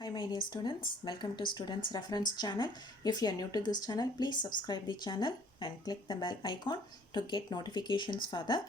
Hi my dear students, welcome to Students Reference channel. If you are new to this channel, please subscribe the channel and click the bell icon to get notifications for the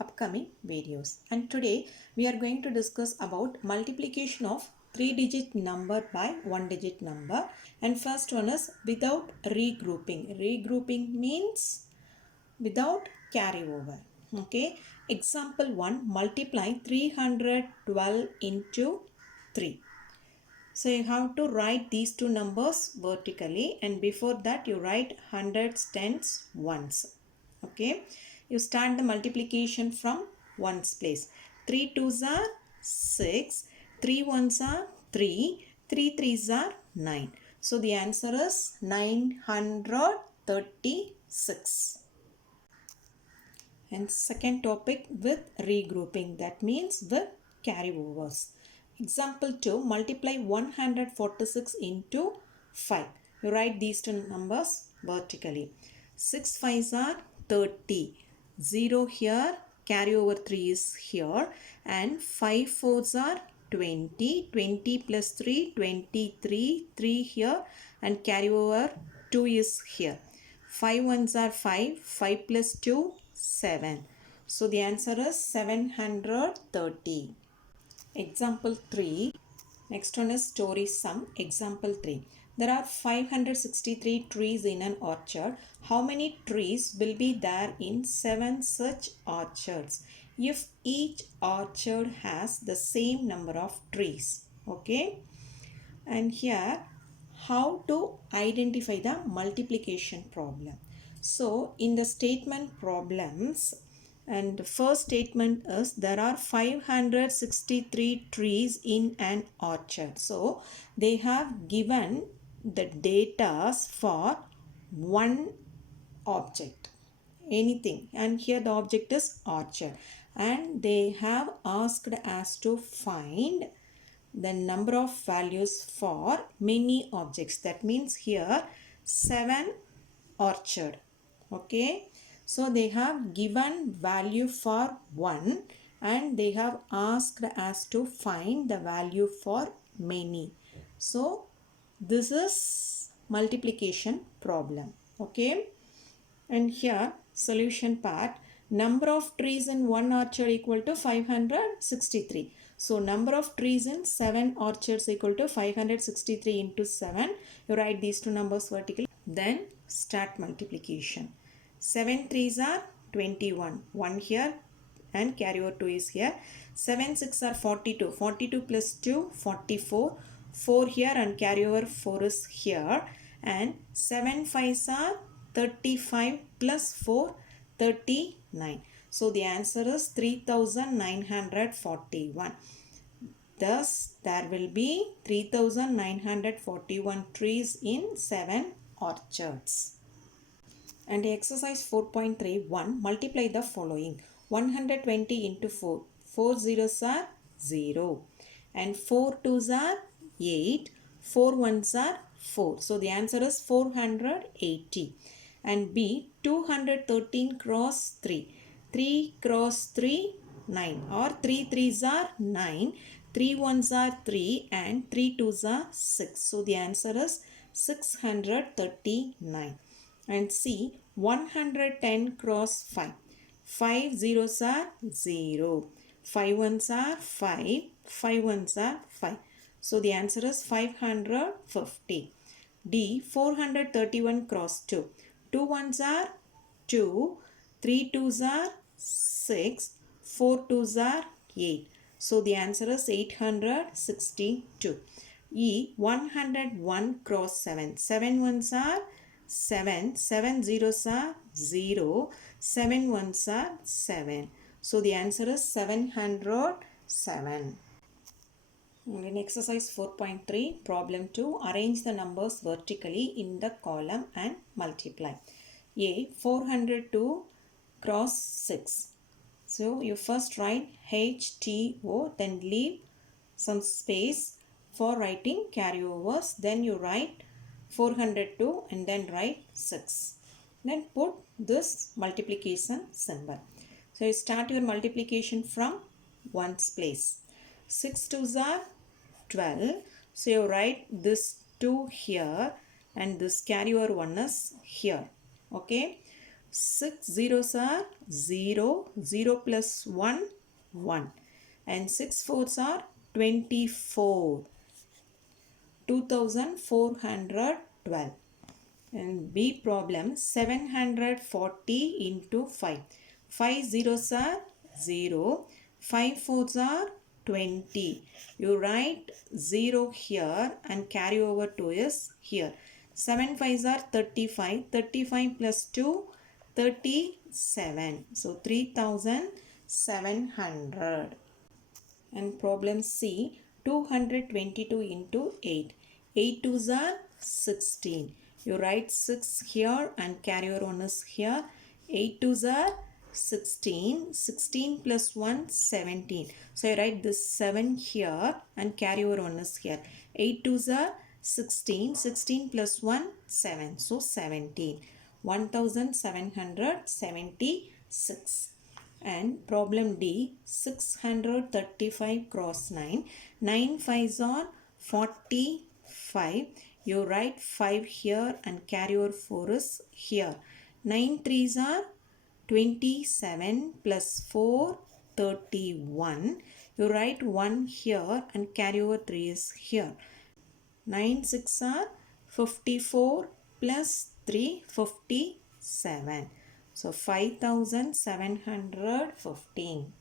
upcoming videos. And today we are going to discuss about multiplication of 3-digit number by 1-digit number. And first one is without regrouping. Regrouping means without carryover. Okay. Example 1, multiply 312 into 3. So you have to write these two numbers vertically, and before that you write hundreds, tens, ones. Okay. You start the multiplication from ones place. 3 twos are 6, 3 ones are 3, 3 threes are 9. So the answer is 936. And second topic with regrouping, that means with carryovers. Example 2, multiply 146 into 5. You write these two numbers vertically. 6 5s are 30. 0 here, carryover 3 is here, and 5 4s are 20. 20 plus 3, 23. 3 here, and carryover 2 is here. 5 ones are 5. 5 plus 2, 7. So the answer is 730. Example 3. Next one is story sum. Example 3. There are 563 trees in an orchard. How many trees will be there in 7 such orchards if each orchard has the same number of trees? Okay. And here, how to identify the multiplication problem. So in the statement problems, and the first statement is there are 563 trees in an orchard. So they have given the data for one object, anything, and here the object is orchard, and they have asked us to find the number of values for many objects. That means here 7 orchard. Okay. So they have given value for 1 and they have asked us to find the value for many. So this is multiplication problem. Okay. And here solution part, number of trees in one orchard equal to 563. So number of trees in 7 orchards equal to 563 into 7. You write these two numbers vertically. Then start multiplication. 7 threes are 21. 1 here and carryover 2 is here. 7 6 are 42. 42 plus 2, 44. 4 here and carryover 4 is here. And 7 5s are 35 plus 4, 39. So the answer is 3941. Thus, there will be 3941 trees in 7 orchards. And exercise 4.31, multiply the following. 120 into 4. 4 zeros are 0. And 4 twos are 8. 4 ones are 4. So the answer is 480. And B, 213 cross 3. 3 cross 3, 9. Or 3 threes are 9. 3 ones are 3 and 3 twos are 6. So the answer is 639. And C, 110 cross 5. 5 zeros are 0. 5 ones are 5. 5 ones are 5. So the answer is 550. D, 431 cross 2. 2 ones are 2. 3 twos are 6. 4 twos are 8. So the answer is 862. E, 101 cross 7. 7 ones are 7. 7 zeros are 0. 7 ones are 7. So the answer is 707. In exercise 4.3, problem 2, arrange the numbers vertically in the column and multiply. A, 402 cross 6. So you first write HTO, then leave some space for writing carryovers. Then you write 402 and then write 6. Then put this multiplication symbol. So you start your multiplication from ones place. 6 twos are 12. So you write this 2 here and this carryover 1 is here. Okay. 6 zeros are 0, 0 plus 1, 1. And 6 fours are 24, 2412. And B problem 740 into 5. 5 zeros are 0. 5 fours are 20. You write 0 here and carry over 2 is here. 7 fives are 35. 35 plus 2, 37. So 3700. And problem C, 222 into 8. 8 twos are 16. You write 6 here and carry over 1 is here. 8 twos are 16. 16 plus 1, 17. So you write this 7 here and carry over 1 is here. 8 twos are 16. 16 plus 1, 7. So 17. 1776. And problem D, 635 cross 9. 9 fives are 45. You write 5 here and carry over 4 is here. 9 threes are 27 plus 4, 31. You write 1 here and carry over 3 is here. 9 6 are 54 plus 3, 57. So 5715.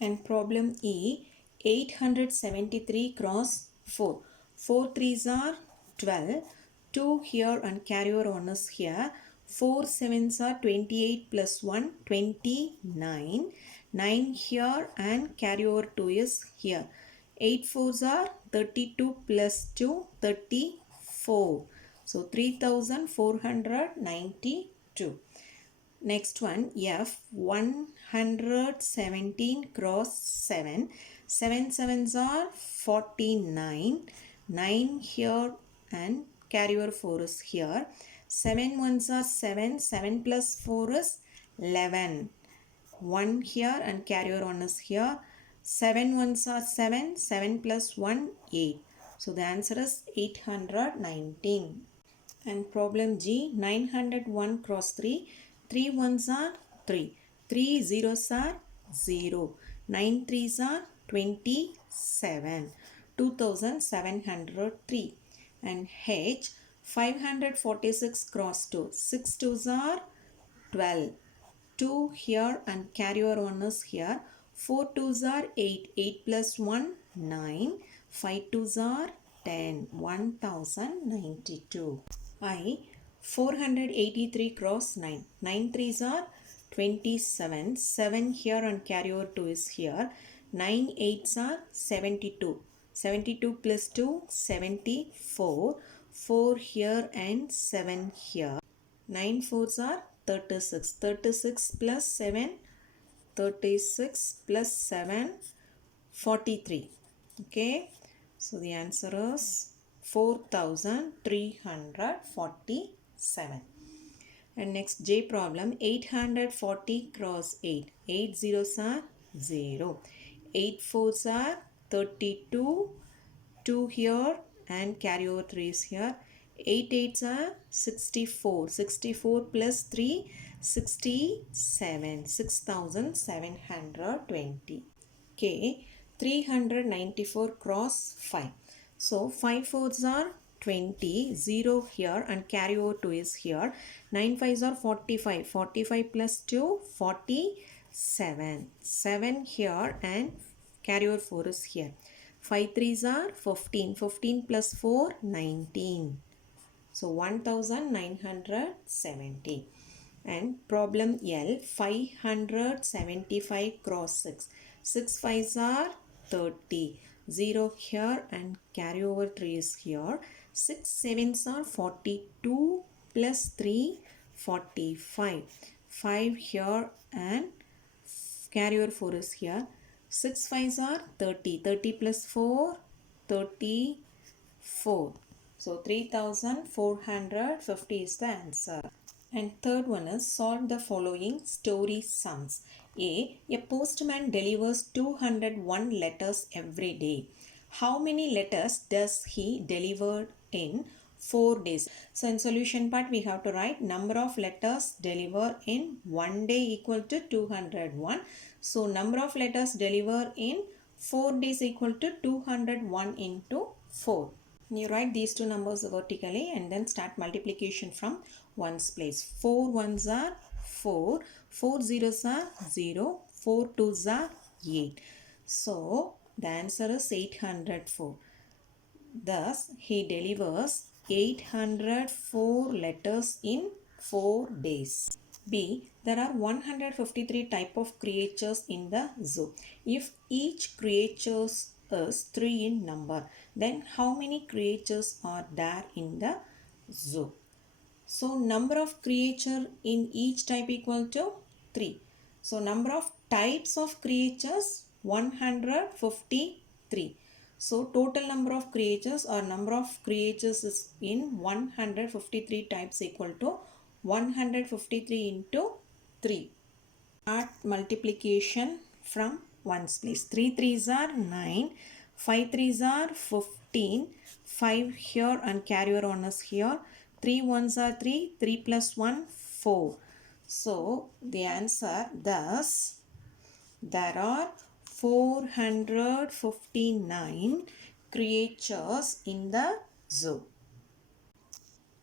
And problem E, 873 cross 4. 4 threes are 12. 2 here and carry over 1 is here. 4 sevens are 28 plus 1, 29. 9 here and carry over 2 is here. 8 fours are 32 plus 2, 34. So 3492. Next one, F, 117 cross 7. 7 sevens are 49. 9 here and carry over 4 is here. 7 ones are 7. 7 plus 4 is 11. 1 here and carry over 1 is here. 7 ones are 7. 7 plus 1, 8. So the answer is 819. And problem G, 901 cross 3. 3 ones are 3. 3 zeros are 0. 9 threes are 27. 2703. And H, 546 cross 2. 6 twos are 12. 2 here and carry over 1 is here. 4 twos are 8. 8 plus 1, 9. 5 twos are 10. 1092. I, 483 cross 9. 9 threes are 27. 7 here and carry over 2 is here. 9 eights are 72. 72 plus 2, 74. 4 here and 7 here. 9 fours are 36. 36 plus 7, 36 plus 7, 43. Okay. So the answer is 4347. And next J problem, 840 cross 8. 8 zeros are 0. 8 fours are 32. 2 here and carry over 3 is here. 8 eights are 64. 64 plus 3, 67. 6720. K, 394 cross 5. So 5 fours are 20, 0 here and carry over 2 is here. 9 fives are 45. 45 plus 2, 47. 7 here and carry over 4 is here. 5 threes are 15. 15 plus 4, 19. So 1970. And problem L, 575 cross 6. 6 fives are 30. 0 here and carry over 3 is here. 6 sevens are 42 plus 3, 45. 5 here and carry over 4 is here. 6 fives are 30. 30 plus 4, 34. So 3450 is the answer. And third one is solve the following story sums. A postman delivers 201 letters every day. how many letters does he deliver in 4 days? So in solution part we have to write number of letters deliver in 1 day equal to 201. So number of letters deliver in 4 days equal to 201 into 4. You write these two numbers vertically and then start multiplication from ones place. 4 ones are 4, 4 zeros are 0, 4 twos are 8. So the answer is 804. Thus he delivers 804 letters in 4 days. B. There are 153 type of creatures in the zoo. If each creature is 3 in number, then how many creatures are there in the zoo? So number of creature in each type equal to 3. So number of types of creatures 153. So total number of creatures or number of creatures is in 153 types equal to 153 into 3. Start multiplication from ones place. 3 threes are 9, 5 threes are 15, 5 here and carry over on us here. 3 ones are 3, 3 plus 1, 4. So the answer, thus there are 459 creatures in the zoo.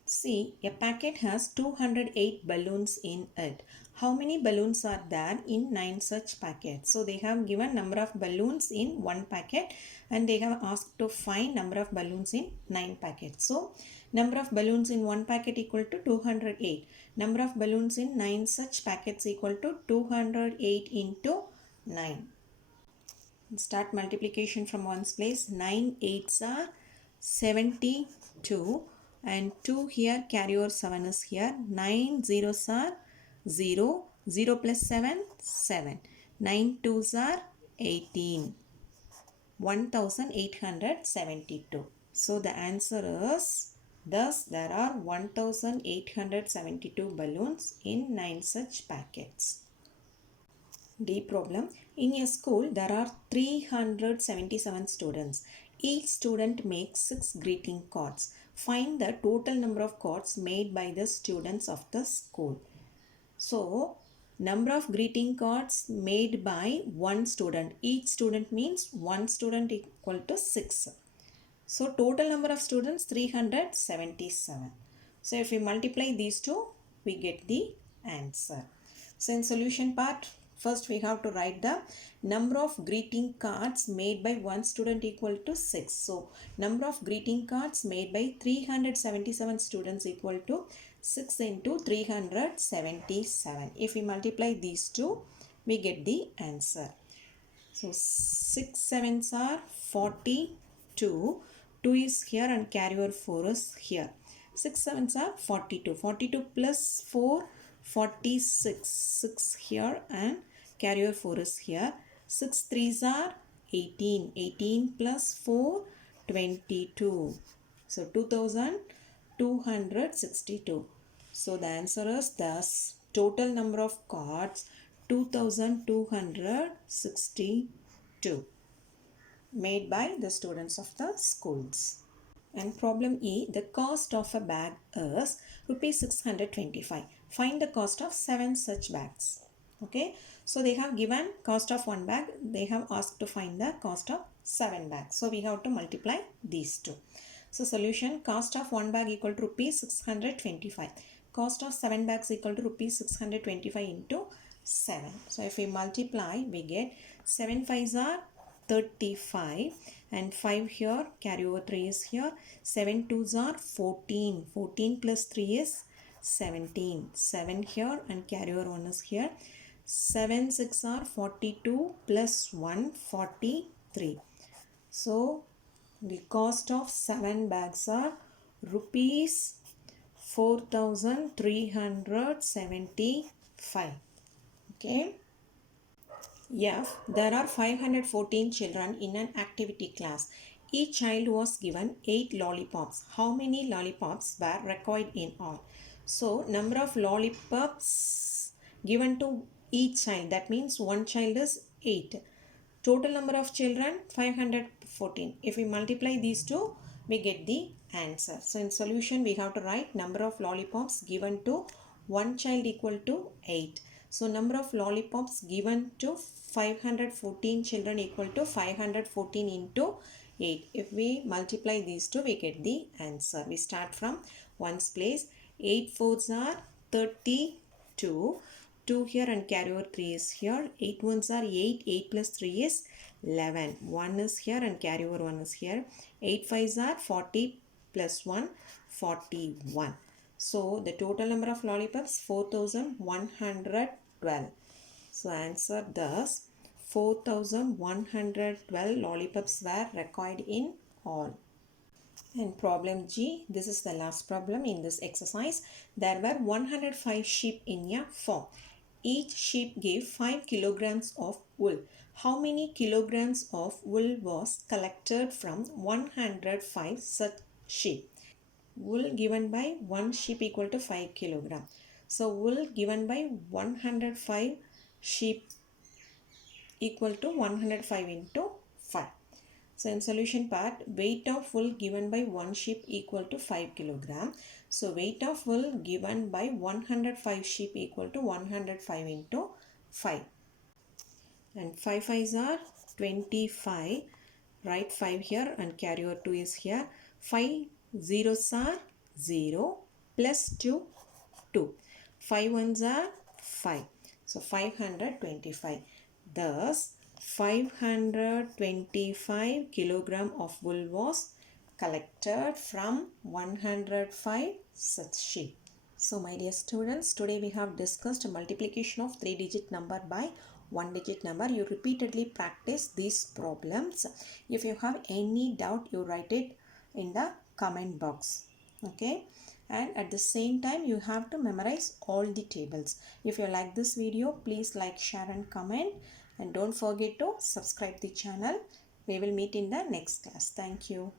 See, a packet has 208 balloons in it. How many balloons are there in 9 such packets? So they have given number of balloons in one packet and they have asked to find number of balloons in 9 packets. So number of balloons in one packet equal to 208. Number of balloons in 9 such packets equal to 208 into 9. Start multiplication from ones place. 9 8s are 72 and 2 here, carry over 7 is here. 9 zeros are 0, 0 plus 7, 7. 9 twos are 18. 1872. So the answer is, thus there are 1872 balloons in 9 such packets. D problem. In a school, there are 377 students. Each student makes 6 greeting cards. Find the total number of cards made by the students of the school. So, number of greeting cards made by one student. Each student means one student equal to 6. So, total number of students 377. So, if we multiply these two, we get the answer. So, in solution part, first we have to write the number of greeting cards made by one student equal to 6. So, number of greeting cards made by 377 students equal to 6 into 377. If we multiply these two, we get the answer. So, 6 sevens are 42. 2 is here and carry over 4 is here. 6 sevens are 42. 42 plus 4, 46. 6 here and carry over 4 is here. 6 threes are 18. 18 plus 4, 22. So 2262. So the answer is thus total number of cards 2262 made by the students of the schools. And problem E, the cost of a bag is rupees 625. Find the cost of 7 such bags. Okay, so they have given cost of one bag. They have asked to find the cost of 7 bags. So we have to multiply these two. So solution, cost of one bag equal to rupees 625. Cost of 7 bags equal to rupees 625 into 7. So if we multiply, we get 7 5s are 35 and 5 here, carry over 3 is here. 7 2s are 14. 14 plus 3 is 17. 7 here and carry over 1 is here. 7 6 are 42 plus 1 43. So the cost of 7 bags are rupees 4375. Okay. F. There are 514 children in an activity class. Each child was given 8 lollipops. How many lollipops were required in all? So, number of lollipops given to each child. That means one child is 8. Total number of children 514. If we multiply these two, we get the answer. So in solution, we have to write number of lollipops given to one child equal to 8. So number of lollipops given to 514 children equal to 514 into 8. If we multiply these two, we get the answer. We start from ones place. 8 fours are 32. 2 here and carry over 3 is here. 8 ones are 8. 8 plus 3 is 11. 1 is here and carry over 1 is here. 8 fives are 40 plus 1, 41. So the total number of lollipops 4112. So answer thus 4112 lollipops were required in all. And problem G, this is the last problem in this exercise. There were 105 sheep in a farm. Each sheep gave 5 kilograms of wool. How many kilograms of wool was collected from 105 such sheep? Wool given by one sheep equal to 5 kilogram. So wool given by 105 sheep equal to 105 into 5. So in solution part, weight of wool given by one sheep equal to 5 kilogram. So weight of wool given by 105 sheep equal to 105 into 5. And 5 5s are 25. Write 5 here and carry over 2 is here. 5 zeros are 0 plus 2, 2. 5 ones are 5. So 525. Thus 525 kilogram of wool was collected from 105 such sheep. So my dear students, today we have discussed multiplication of 3-digit number by 1-digit number. You repeatedly practice these problems. If you have any doubt, you write it in the comment box. Okay. And at the same time, you have to memorize all the tables. If you like this video, please like, share and comment. And don't forget to subscribe the channel. We will meet in the next class. Thank you.